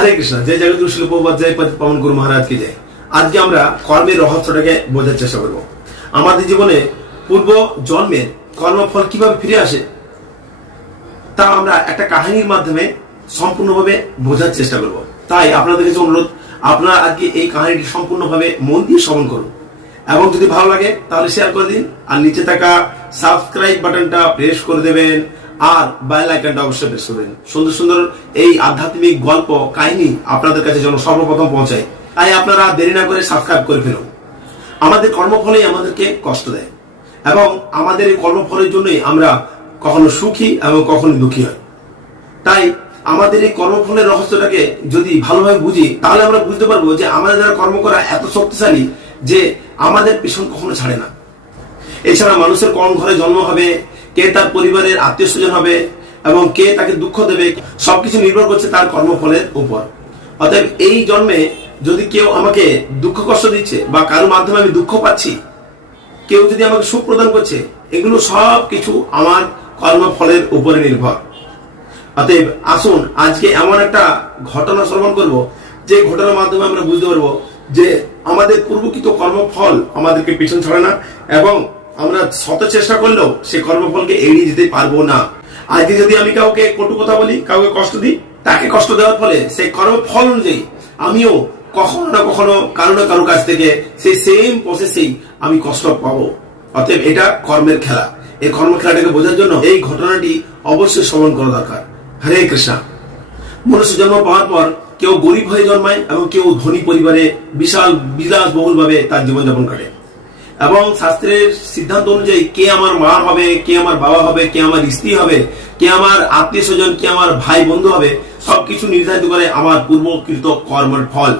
হরে কৃষ্ণ, জয় জগৎগুরু জয় পদ পবন গুরু মহারাজ কি জয়। আজকে আমরা কর্মের রহস্যটাকে বোঝার চেষ্টা করব। আমাদের জীবনে পূর্ব জন্মের কর্মফল কীভাবে ফিরে আসে, তা আমরা একটা কাহিনীর মাধ্যমে সম্পূর্ণভাবে বোঝার চেষ্টা করব। তাই আপনাদের কাছে অনুরোধ, আপনারা আজকে এই কাহিনীটি সম্পূর্ণভাবে মন দিয়ে শ্রবণ করুন। এবং যদি ভালো লাগে, তাহলে শেয়ার করে দিন। আর নিচে থাকা সাবস্ক্রাইব বাটনটা প্রেস করে দেবেন। আর বেল আইকনটা অবশ্যই প্রেস করবেন সুন্দর সুন্দর এই আধ্যাত্মিক গল্প, কাহিনী আপনাদের কাছে যেন সর্বপ্রথম পৌঁছায়। তাই আপনারা দেরি না করে সাবস্ক্রাইব করে ফেলুন। আমাদের কর্মফলেই আমাদেরকে কষ্ট দেয়। এবং আমাদের এই কর্মফলের জন্যই আমরা কখনো সুখী এবং কখনো দুঃখী হয় তাই আমাদের এই কর্মফলের রহস্যটাকে যদি ভালোভাবে বুঝি, তাহলে আমরা বুঝতে পারব যে আমাদের দ্বারা কর্ম করা এত শক্তিশালী যে আমাদের পেছন কখনো ছাড়ে না। এছাড়া মানুষের কম ঘরে জন্ম হবে কে তার পরিবারের আত্মীয় স্বজন হবে এবং কে তাকে দুঃখ দেবে, সবকিছু নির্ভর করছে তার কর্মফলের উপর। অতএব এই জন্মে যদি কেউ আমাকে দুঃখ কষ্ট দিচ্ছে বা কারোর মাধ্যমে আমি দুঃখ পাচ্ছি, কেউ যদি আমাকে সুখ প্রদান করছে, এগুলো সব কিছু আমার কর্মফলের উপরে নির্ভর। অতএব আসুন, আজকে এমন একটা ঘটনা শ্রবণ করব, যে ঘটনার মাধ্যমে আমরা বুঝতে পারব যে আমাদের পূর্বকৃত কর্মফল আমাদেরকে পিছন ছাড়ে না এবং আমরা শত চেষ্টা করলেও সে কর্মফলকে এড়িয়ে যেতে পারব না। আজকে যদি আমি কাউকে কটু কথা বলি, কাউকে কষ্ট দিই, তাকে কষ্ট দেওয়ার ফলে সেই কর্মফল অনুযায়ী আমিও কখনো না কখনো কারও না কারও কাছ থেকে সেই সেম প্রসেসেই আমি কষ্ট পাবো। অতএব এটা কর্মের খেলা। এই কর্ম খেলাটাকে বোঝার জন্য এই ঘটনাটি অবশ্যই শ্রবণ করা দরকার। হরে কৃষ্ণা। মনুষ্য জন্ম পাওয়ার পর কেউ গরিব হয়ে জন্মায় এবং কেউ ধনী পরিবারে বিশাল বিলাস বহুল ভাবে তার জীবনযাপন কাটে এবং শাস্ত্রের সিদ্ধান্ত অনুযায়ী কে আমার মা হবে, কে আমার বাবা হবে, কে আমার স্ত্রী হবে, কে আমার আত্মীয় স্বজন, কে আমার ভাই বন্ধু হবে, সবকিছু নির্ধারিত করে আমার পূর্বকৃত কর্মের ফল।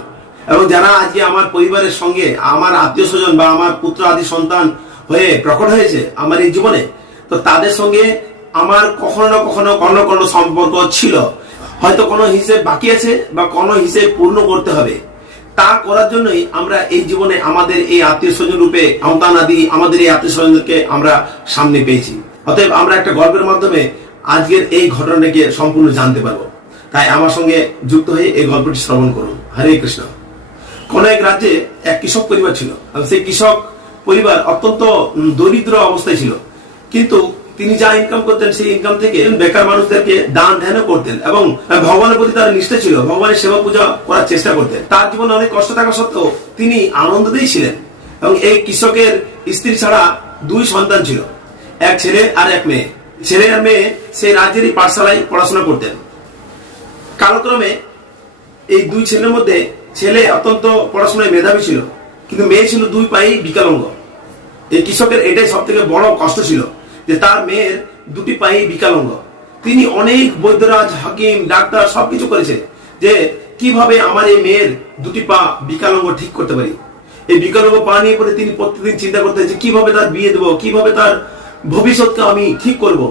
এবং যারা আজকে আমার পরিবারের সঙ্গে আমার আত্মীয় স্বজন বা আমার পুত্র আদি সন্তান হয়ে প্রকট হয়েছে আমার এই জীবনে, তো তাদের সঙ্গে আমার কখনো না কখনো কোনো কোনো সম্পর্ক ছিল। হয়তো কোনো হিসেব বাকি আছে বা কোনো হিসেব পূর্ণ করতে হবে। তা করার জন্যই আমরা এই জীবনে আমাদের এই আত্মীয় স্বজন রূপে সন্তান আদি আমাদের এই আত্মীয় স্বজনকে আমরা সামনে পেয়েছি। অতএব আমরা একটা গল্পের মাধ্যমে আজকের এই ঘটনাকে সম্পূর্ণ জানতে পারব। তাই আমার সঙ্গে যুক্ত হয়ে এই গল্পটি শ্রবণ করুন। হরে কৃষ্ণ। কোন এক রাজ্যে এক কৃষক পরিবার ছিল। সেই কৃষক পরিবার অত্যন্ত দরিদ্র অবস্থায় ছিল। কিন্তু তিনি যা ইনকাম করতেন সেই ইনকাম থেকে বেকার মানুষদেরকে দান ধ্যানও করতেন এবং ভগবানের প্রতি তার নিষ্ঠা ছিল, ভগবানের সেবা পূজা করার চেষ্টা করতেন। তার জীবনে অনেক কষ্ট থাকা সত্ত্বেও তিনি আনন্দতেই ছিলেন এবং এই কৃষকের স্ত্রী ছাড়া দুই সন্তান ছিল, এক ছেলে আর এক মেয়ে। ছেলে আর মেয়ে সেই রাজ্যেরই পাঠশালায় পড়াশোনা করতেন। কালক্রমে এই দুই ছেলের মধ্যে ছেলে অত্যন্ত পড়াশোনায় মেধাবী ছিল, কিন্তু মেয়ে ছিল দুই পায়েই বিকলাঙ্গ। এই কৃষকের এটাই সব থেকে বড় কষ্ট ছিল। যে তার মেয়ের দুটি পায়েই বিকলাঙ্গ তিনি অনেক বৈদ্যরাজ, হাকিম, ডাক্তার সবকিছু করেছে যে কীভাবে আমার এই মেয়ের দুটি পা বিকলাঙ্গ ঠিক করতে পারি। এই বিকলাঙ্গ পা নিয়ে পরে তিনি প্রত্যেকদিন চিন্তা করতেন যে কীভাবে তার বিয়ে দেবো, কীভাবে তার ভবিষ্যৎকে আমি ঠিক করব,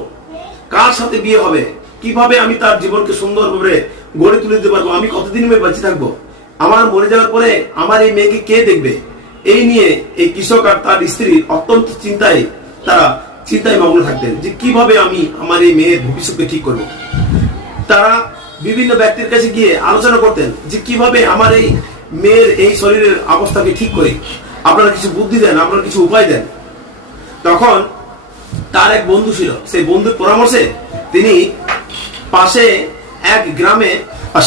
কার সাথে বিয়ে হবে, কীভাবে আমি তার জীবনকে সুন্দরভাবে গড়ে তুলে দিতে পারব, আমি কতদিন আমি বেঁচে থাকব? আমার মরে যাওয়ার পরে আমার এই মেয়েকে কে দেখবে? এই নিয়ে এই কৃষক আর তার স্ত্রী অত্যন্ত চিন্তায় তারা চিন্তায় মগ্ন থাকতেন যে কীভাবে আমি আমার এই মেয়ের ভবিষ্যৎকে ঠিক করব। তারা বিভিন্ন ব্যক্তির কাছে গিয়ে আলোচনা করতেন যে কীভাবে আমার এই মেয়ের এই শরীরের অবস্থাকে ঠিক করি আপনারা কিছু বুদ্ধি দেন, আপনারা কিছু উপায় দেন। তখন তার এক বন্ধু ছিল, সেই বন্ধুর পরামর্শে তিনি পাশে এক গ্রামে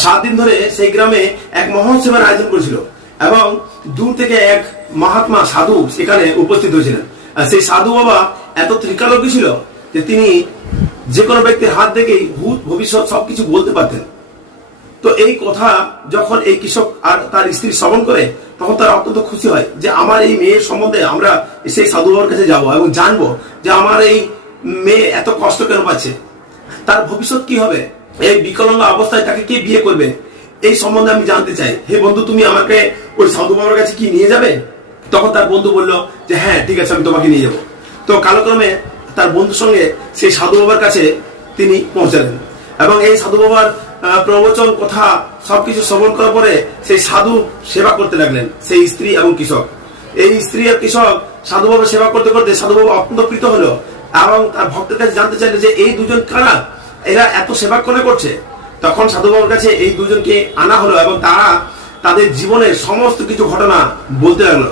সাত দিন ধরে সেই গ্রামে এক মহোৎসবের আয়োজন করেছিল এবং দূর থেকে এক মহাত্মা সাধু সেখানে উপস্থিত হয়েছিলেন। সেই সাধু বাবা এত ত্রিকালজ্ঞ ছিল যে তিনি যে কোনো ব্যক্তির হাত দেখেই ভূত, ভবিষ্যৎ সবকিছু বলতে পারতেন। তো এই কথা যখন এই কৃষক আর তার স্ত্রী শ্রবণ করে, তখন তারা অত্যন্ত খুশি হয় যে আমার এই মেয়ের সম্বন্ধে আমরা সেই সাধু বাবার কাছে যাব এবং জানব যে আমার এই মেয়ে এত কষ্ট কেন পাচ্ছে। তার ভবিষ্যৎ কি হবে? এই বিকলাঙ্গ অবস্থায় তাকে কে বিয়ে করবে? এই সম্বন্ধে আমি জানতে চাই। হে বন্ধু, তুমি আমাকে ওই সাধু বাবার কাছে কি নিয়ে যাবে? তখন তার বন্ধু বলল যে হ্যাঁ ঠিক আছে, আমি তোমাকে নিয়ে যাব। তো কালক্রমে তার বন্ধুর সঙ্গে সেই সাধু বাবার কাছে তিনি পৌঁছালেন। এবং এই সাধু বাবার প্রবচন, কথা সবকিছু শ্রবণ করার পরে সেই সাধু সেবা করতে লাগলেন, সেই স্ত্রী এবং কৃষক। এই স্ত্রী আর কৃষক সাধু বাবা সেবা করতে করতে সাধু বাবা অত্যন্ত প্রীত হলো এবং তার ভক্তের কাছে জানতে চাইলে যে এই দুজন কারা? এরা এত সেবা করে করছে? তখন সাধু বাবার কাছে এই দুজনকে আনা হলো এবং তারা তাদের জীবনের সমস্ত কিছু ঘটনা বলতে লাগল।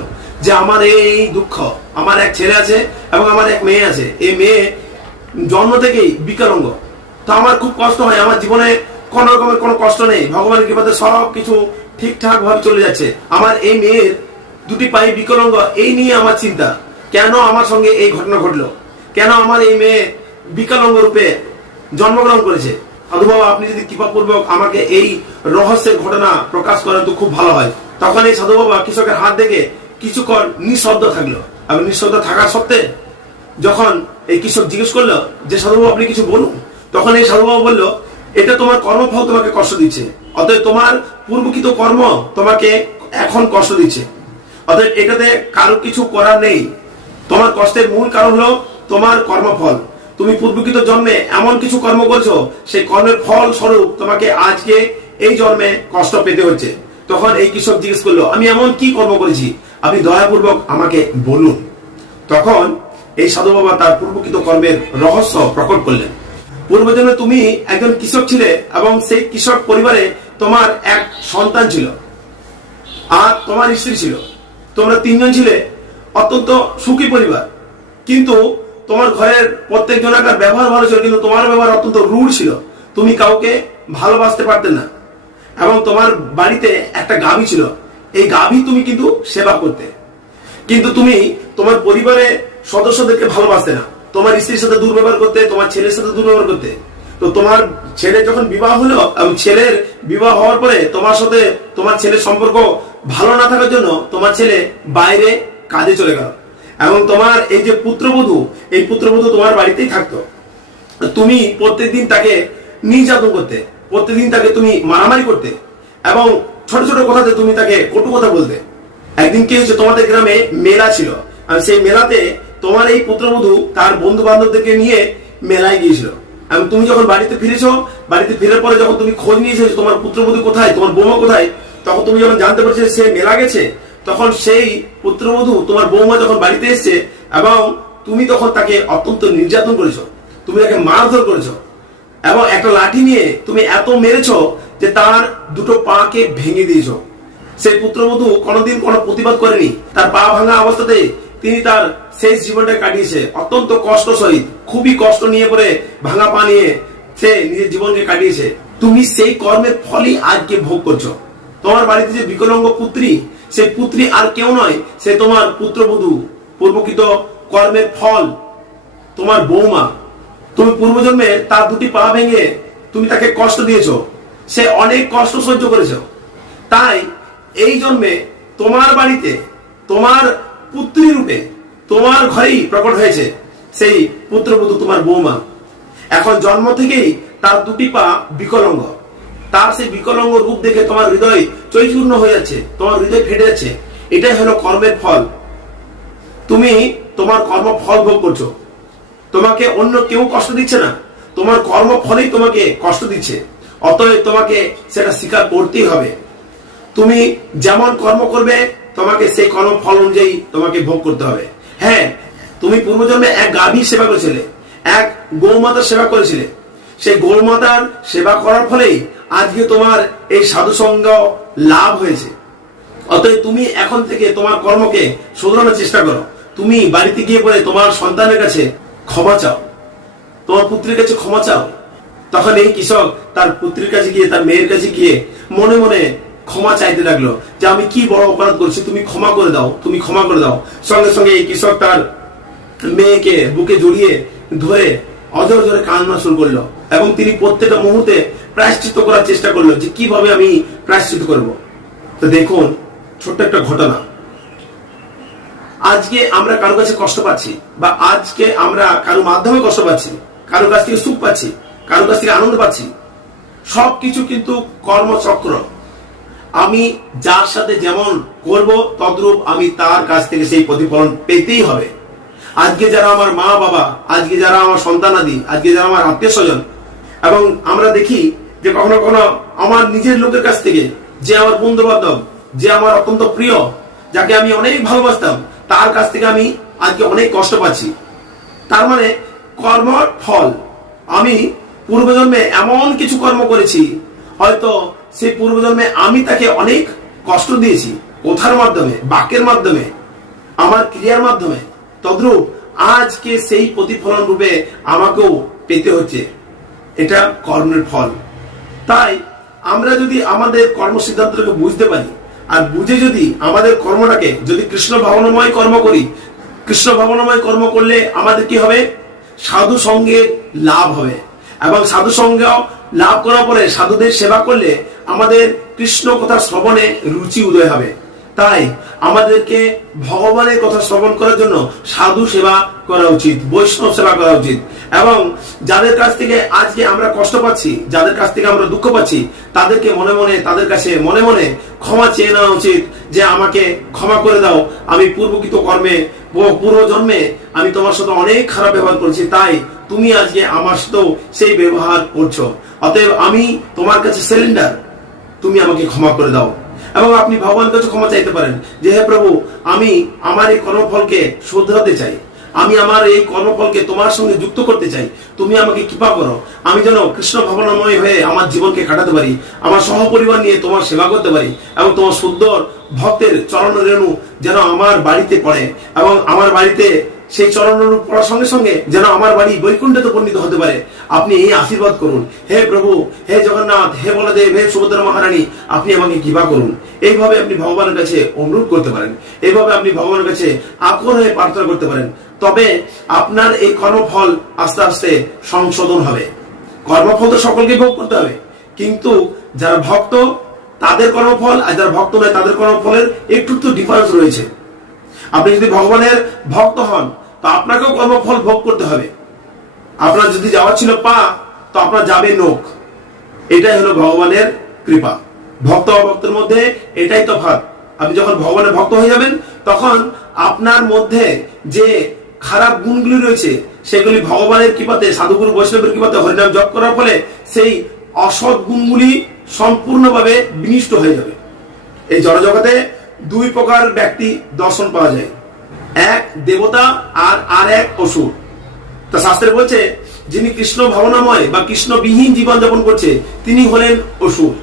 যে আমার এই দুঃখ, আমার এক ছেলে আছে এবং আমার এক মেয়ে আছে। এই মেয়ে জন্ম থেকেই বিকলাঙ্গ তো আমার খুব কষ্ট হয়, আমার জীবনে কোন রকমের কোনো কষ্ট নেই। ভগবানের কৃপাতে সব কিছু ঠিকঠাক ভাবে চলে যাচ্ছে। আমার এই মেয়ের দুটি পায়ে বিকলাঙ্গ, এই নিয়ে আমার চিন্তা। কেন আমার সঙ্গে এই ঘটনা ঘটলো? কেন আমার এই মেয়ে বিকলাঙ্গ রূপে জন্মগ্রহণ করেছে? সাধু বাবা আপনি যদি কৃপাপূর্বক আমাকে এই রহস্যের ঘটনা প্রকাশ করেন তো খুব ভালো হয়। তখন এই সাধু বাবা কৃষকের হাত দেখে কিছুক্ষণ নিঃশব্দ থাকল। এবং নিঃশব্দ থাকার সত্ত্বে যখন এই কৃষক জিজ্ঞেস করল যে, সাধুবাবু, আপনি কিছু বলুন? তখন এই সাধুবাবু বলল, এটা তোমার কর্মফল তোমাকে কষ্ট দিচ্ছে। অতএব তোমার পূর্বকৃত কর্ম তোমাকে এখন কষ্ট দিচ্ছে। অতএব এটাতে কারও কিছু করার নেই। তোমার কষ্টের মূল কারণ হলো তোমার কর্মফল। তুমি পূর্বকৃত জন্মে এমন কিছু কর্ম করছ, সেই কর্মের ফল স্বরূপ তোমাকে আজকে এই জন্মে কষ্ট পেতে হচ্ছে। তখন এই কৃষক জিজ্ঞেস করল, আমি এমন কি কর্ম করেছি? আপনি দয়াপূর্বক আমাকে বলুন। তখন এই সাধু বাবা তার পূর্বকৃত কর্মের রহস্য প্রকট করলেন। পূর্বজন্মে তুমি একজন কৃষক ছিলে এবং সেই কৃষক পরিবারে তোমার এক সন্তান ছিল আর তোমার স্ত্রী ছিল। তোমরা তিনজন ছিলে, অত্যন্ত সুখী পরিবার। কিন্তু তোমার ঘরের প্রত্যেক জনাকার ব্যবহার ভালো ছিল, কিন্তু তোমার ব্যবহার অত্যন্ত রুড় ছিল। তুমি কাউকে ভালোবাসতে পারতে না। এবং তোমার বাড়িতে একটা গাভী ছিল। এই গাভী তুমি কিন্তু সেবা করতে। কিন্তু তুমি তোমার পরিবারের সদস্যদেরকে ভালোবাসতে না। তোমার স্ত্রীর সাথে দুর্ব্যবহার করতে, তোমার ছেলের সাথে দুর্ব্যবহার করতে। তো তোমার ছেলে যখন বিবাহ হলো এবং ছেলের বিবাহ হওয়ার পরে তোমার সাথে তোমার ছেলের সম্পর্ক ভালো না থাকার জন্য তোমার ছেলে বাইরে কাজে চলে গেল। এবং তোমার এই যে পুত্রবধূ, এই পুত্রবধূ তোমার বাড়িতেই থাকতো। তুমি প্রত্যেকদিন তাকে নির্যাতন করতে, প্রত্যেকদিন তাকে তুমি মারামারি করতে। এবং ছোট ছোট কথাতে তুমি তাকে কটু কথা বলতে। একদিন কি হয়েছে, তোমাদের গ্রামে মেলা ছিল। আর সেই মেলাতে তোমার এই পুত্রবধূ তার বন্ধু বান্ধবদেরকে নিয়ে মেলায় গিয়েছিল। এবং তুমি যখন বাড়িতে ফিরেছো, বাড়িতে ফেরার পরে যখন তুমি খোঁজ নিয়েছো তোমার পুত্রবধূ কোথায়, তোমার বৌমা কোথায়, তখন তুমি যখন জানতে পারছ সে মেলা গেছে, তখন সেই পুত্রবধূ, তোমার বৌমা যখন বাড়িতে এসছে এবং তুমি তখন তাকে অত্যন্ত নির্যাতন করেছ। তুমি তাকে মারধর করেছ। এবং একটা লাঠি নিয়ে তুমি এত মেরেছ যে তার দুটো পাকে ভেঙে দিয়েছ। সেই পুত্রবধূ কোনোদিন কোনো প্রতিবাদ করেনি। তার পা ভাঙা অবস্থাতে তিনি তার শেষ জীবনটা কাটিয়েছে। অত্যন্ত কষ্ট সহিত, খুবই কষ্ট নিয়ে পরে ভাঙা পা নিয়ে সে নিজের জীবনকে কাটিয়েছে। তুমি সেই কর্মের ফলই আজকে ভোগ করছ। তোমার বাড়িতে যে বিকলঙ্গ পুত্রী, সেই পুত্রী আর কেউ নয়, সে তোমার পুত্রবধূ। পূর্বকৃত কর্মের ফল তোমার বৌমা। তুমি পূর্বজন্মে তার দুটি পা ভেঙে তুমি তাকে কষ্ট দিয়েছ। সে অনেক কষ্ট সহ্য করেছ। তাই এই জন্মে তোমার বাড়িতে তোমার পুত্রী রূপে তোমার ঘরেই প্রকট হয়েছে সেই পুত্রবধূ তোমার বৌমা। এখন জন্ম থেকেই তার দুটি পা বিকলঙ্গ। তার সেই বিকলঙ্গ রূপ দেখে তোমার হৃদয় চৈচূর্ণ হয়ে যাচ্ছে, তোমার হৃদয় ফেটে যাচ্ছে। এটাই হলো কর্মের ফল। তুমি তোমার কর্ম ফল ভোগ করছ। তোমাকে অন্য কেউ কষ্ট দিচ্ছে না। তোমার কর্ম ফলেই তোমাকে কষ্ট দিচ্ছে। অতএব তোমাকে সেটা স্বীকার করতেই হবে। তুমি যেমন কর্ম করবে, তোমাকে সেই কর্ম ফল অনুযায়ী তোমাকে ভোগ করতে হবে। হ্যাঁ তুমি পূর্বজন্মে এক গাভীর সেবা করেছিলে, এক গৌমাতার সেবা করেছিলে। সেই গৌমাতার সেবা করার ফলেই আজকে তোমার এই সাধু সঙ্গ লাভ হয়েছে। অতএব তুমি এখন থেকে তোমার কর্মকে শোধরানোর চেষ্টা করো। তুমি বাড়িতে গিয়ে পরে তোমার সন্তানের কাছে ক্ষমা চাও। তোমার পুত্রের কাছে ক্ষমা চাও। তখন এই কৃষক তার পুত্রের কাছে গিয়ে, তার মেয়ের কাছে গিয়ে মনে মনে ক্ষমা চাইতে লাগল যে আমি কি বড় অপরাধ করছি, তুমি ক্ষমা করে দাও, তুমি ক্ষমা করে দাও। সঙ্গে সঙ্গে এই কৃষক তার মেয়েকে বুকে জড়িয়ে ধরে অজর জোরে কান্না শুরু করল এবং তিনি প্রত্যেকটা মুহূর্তে প্রায়শ্চিত্ত করার চেষ্টা করল যে কীভাবে আমি প্রায়শ্চিত করব। তো দেখুন, ছোট্ট একটা ঘটনা। আজকে আমরা কারও কাছে কষ্ট পাচ্ছি বা আজকে আমরা কারও মাধ্যমে কষ্ট পাচ্ছি, কারও কাছ থেকে সুখ পাচ্ছি, কারও কাছ থেকে আনন্দ পাচ্ছি, সবকিছু কিন্তু কর্মচক্র। আমি যার সাথে যেমন করব, তদ্রূপ আমি তার কাছ থেকে সেই প্রতিফলন পেতেই হবে। আজকে যারা আমার মা বাবা, আজকে যারা আমার সন্তানাদি আজকে যারা আমার আত্মীয় স্বজন, এবং আমরা দেখি যে কখনো কখনো আমার নিজের লোকের কাছ থেকে যে আমার বন্ধু বান্ধব যে আমার অত্যন্ত প্রিয়, যাকে আমি অনেক ভালোবাসতাম তার কাছ থেকে আমি আজকে অনেক কষ্ট পাচ্ছি। তার মানে কর্মর ফল। আমি পূর্বজন্মে এমন কিছু কর্ম করেছি, হয়তো সেই পূর্বজন্মে আমি তাকে অনেক কষ্ট দিয়েছি, কথার মাধ্যমে, বাক্যের মাধ্যমে, আমার ক্রিয়ার মাধ্যমে। তদ্রূপ আজকে সেই প্রতিফলন রূপে আমাকেও পেতে হচ্ছে। এটা কর্মের ফল। তাই আমরা যদি আমাদের কর্ম সিদ্ধান্তটাকে বুঝতে পারি আর বুঝে যদি আমাদের কর্মটাকে যদি কৃষ্ণ ভাবনময় কর্ম করি, কৃষ্ণ ভাবনময় কর্ম করলে আমাদের কি হবে? সাধু সঙ্গে লাভ হবে। এবং সাধু সঙ্গে লাভ করার পরে সাধুদের সেবা করলে আমাদের কৃষ্ণ কথা শ্রবণে রুচি উদয় হবে। তাই আমাদেরকে ভগবানের কথা শ্রবণ করার জন্য সাধু সেবা করা উচিত, বৈষ্ণব সেবা করা উচিত। এবং যাদের কাছ থেকে আজকে আমরা কষ্ট পাচ্ছি, যাদের কাছ থেকে আমরা দুঃখ পাচ্ছি, তাদেরকে মনে মনে, তাদের কাছে মনে মনে ক্ষমা চেয়ে নেওয়া উচিত যে আমাকে ক্ষমা করে দাও। আমি পূর্বকৃত কর্মে পূর্ব জন্মে আমি তোমার সাথে অনেক খারাপ ব্যবহার করেছি, তাই তুমি আজকে আমার সাথেও সেই ব্যবহার করছ। অতএব আমি তোমার কাছে সিলিন্ডার, তুমি আমাকে ক্ষমা করে দাও। এবং আপনি ভগবানের কাছে ক্ষমা চাইতে পারেন। যে হে প্রভু, আমি আমার এই কর্মফলকে শুধরাতে চাই। আমি আমার এই কর্মফলকে তোমার সঙ্গে যুক্ত করতে চাই। তুমি আমাকে কৃপা করো। আমি যেন কৃষ্ণ ভবনময় হয়ে আমার জীবনকে কাটাতে পারি, আমার সহপরিবার নিয়ে তোমার সেবা করতে পারি এবং তোমার সুন্দর ভক্তের চরণ রেণু যেন আমার বাড়িতে পড়ে এবং আমার বাড়িতে সেই চরণ রেণু পড়ার সঙ্গে সঙ্গে যেন আমার বাড়ি বৈকুণ্ঠতে পণ্ডিত হতে পারে। আপনি এই আশীর্বাদ করুন। হে প্রভু, হে জগন্নাথ, হে বলদেব, হে সুভদ্রা মহারানী, আপনি আমাকে কৃপা করুন। এইভাবে আপনি ভগবানের কাছে অনুরোধ করতে পারেন। এইভাবে আপনি ভগবানের কাছে আগ্রহ হয়ে প্রার্থনা করতে পারেন। তবে আপনার এই কর্মফল আস্তে আস্তে সংশোধন হবে। কর্মফল তো সকলকে ভোগ করতে হবে। কিন্তু যারা ভক্ত, তাদের কর্মফল আর যারা ভক্ত নয়, তাদের কর্মফলের একটু তো ডিফারেন্স রয়েছে। আপনি যদি ভগবানের ভক্ত হন তো আপনাকেও কর্মফল ভোগ করতে হবে। আপনার যদি যাওয়া ছিল পা, তো আপনার যাবে নোখ। এটাই হলো ভগবানের কৃপা। ভক্ত অভক্তের মধ্যে এটাই তফাৎ। আপনি যখন ভগবানের ভক্ত হয়ে যাবেন, তখন আপনার মধ্যে যে খারাপ গুণগুলি রয়েছে, সেগুলি ভগবানের কৃপাতে, সাধুগুরু বৈষ্ণবের কৃপাতে হরিনাম জপ করার ফলে সেই অসৎ গুণগুলি সম্পূর্ণভাবে বিনিষ্ট হয়ে যাবে। এই জড়জগতে দুই প্রকার ব্যক্তি দর্শন পাওয়া যায়। এক দেবতা আর আর এক অসুর। তা শাস্ত্রে বলছে, যিনি কৃষ্ণ ভাবনাময় বা কৃষ্ণবিহীন জীবন যাপন করছে, তিনি হলেন অসুর।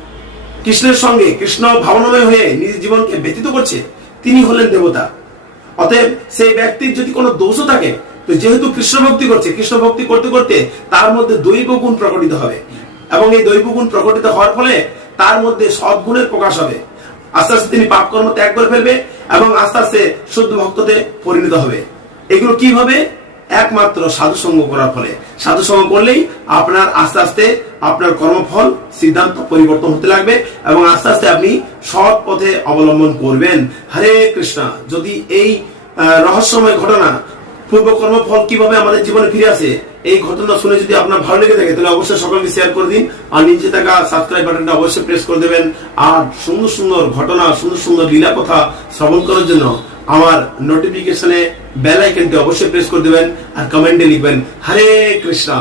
কৃষ্ণের সঙ্গে কৃষ্ণ ভাবনাময় হয়ে নিজের জীবনকে ব্যতীত করছে, তিনি হলেন দেবতা। অতএব সেই ব্যক্তির যদি কোনো দোষও থাকে, তো যেহেতু কৃষ্ণ ভক্তি করছে কৃষ্ণ ভক্তি করতে করতে তার মধ্যে দৈব গুণ প্রকটিত হবে। এবং এই দৈব গুণ প্রকটিত হওয়ার ফলে তার মধ্যে সব গুণের প্রকাশ হবে। আস্তে আস্তে তিনি পাপ কর্ম ত্যাগ করে ফেলবে এবং আস্তে আস্তে শুদ্ধ ভক্ততে পরিণত হবে। এগুলো কীভাবে? একমাত্র সাধু সঙ্গ করার ফলে। সাধু সঙ্গ করলেই আপনার আস্তে আস্তে আপনার কর্মফল, সিদ্ধান্ত পরিবর্তন হতে লাগবে এবং আস্তে আস্তে আপনি সৎ পথে অবলম্বন করবেন। হরে কৃষ্ণা, যদি এই রহস্যময় ঘটনা পূর্ব কর্মফল কীভাবে আমাদের জীবনে ফিরে আসে, এই ঘটনা শুনে যদি আপনার ভালো লেগে থাকে, তাহলে অবশ্যই সকলকে শেয়ার করে দিন। আর নিচে থাকা সাবস্ক্রাইব বাটনটা অবশ্যই প্রেস করে দেবেন। আর সুন্দর সুন্দর ঘটনা, সুন্দর সুন্দর লীলা কথা শ্রবণ করার জন্য আমার নোটিফিকেশনে বেল আইকনটি অবশ্যই প্রেস করে দেবেন। আর কমেন্টে লিখবেন, হরে কৃষ্ণা।